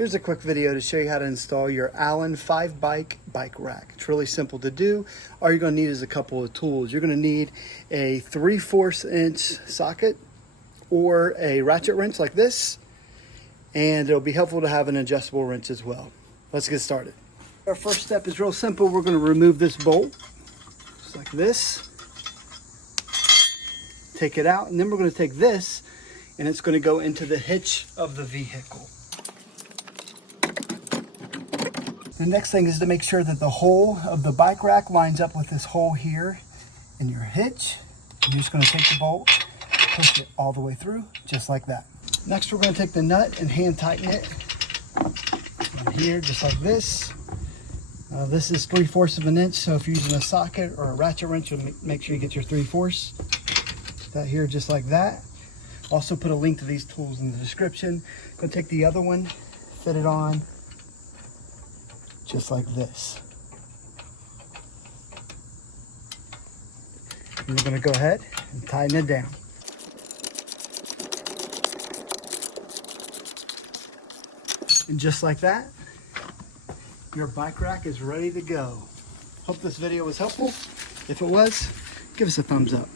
Here's a quick video to show you how to install your Allen 5-bike rack. It's really simple to do. All you're going to need is a couple of tools. You're going to need a 3/4 inch socket or a ratchet wrench like this, and it'll be helpful to have an adjustable wrench as well. Let's get started. Our first step is real simple. We're going to remove this bolt just like this. Take it out, and then we're going to take this and it's going to go into the hitch of the vehicle. The next thing is to make sure that the hole of the bike rack lines up with this hole here in your hitch. You're just going to take the bolt, push it all the way through, just like that. Next, we're going to take the nut and hand tighten it in here, just like this. This is 3/4 of an inch, so if you're using a socket or a ratchet wrench, make sure you get your 3/4. That here, just like that. Also put a link to these tools in the description. Go take the other one, fit it on, just like this. And we're going to go ahead and tighten it down. And just like that, your bike rack is ready to go. Hope this video was helpful. If it was, give us a thumbs up.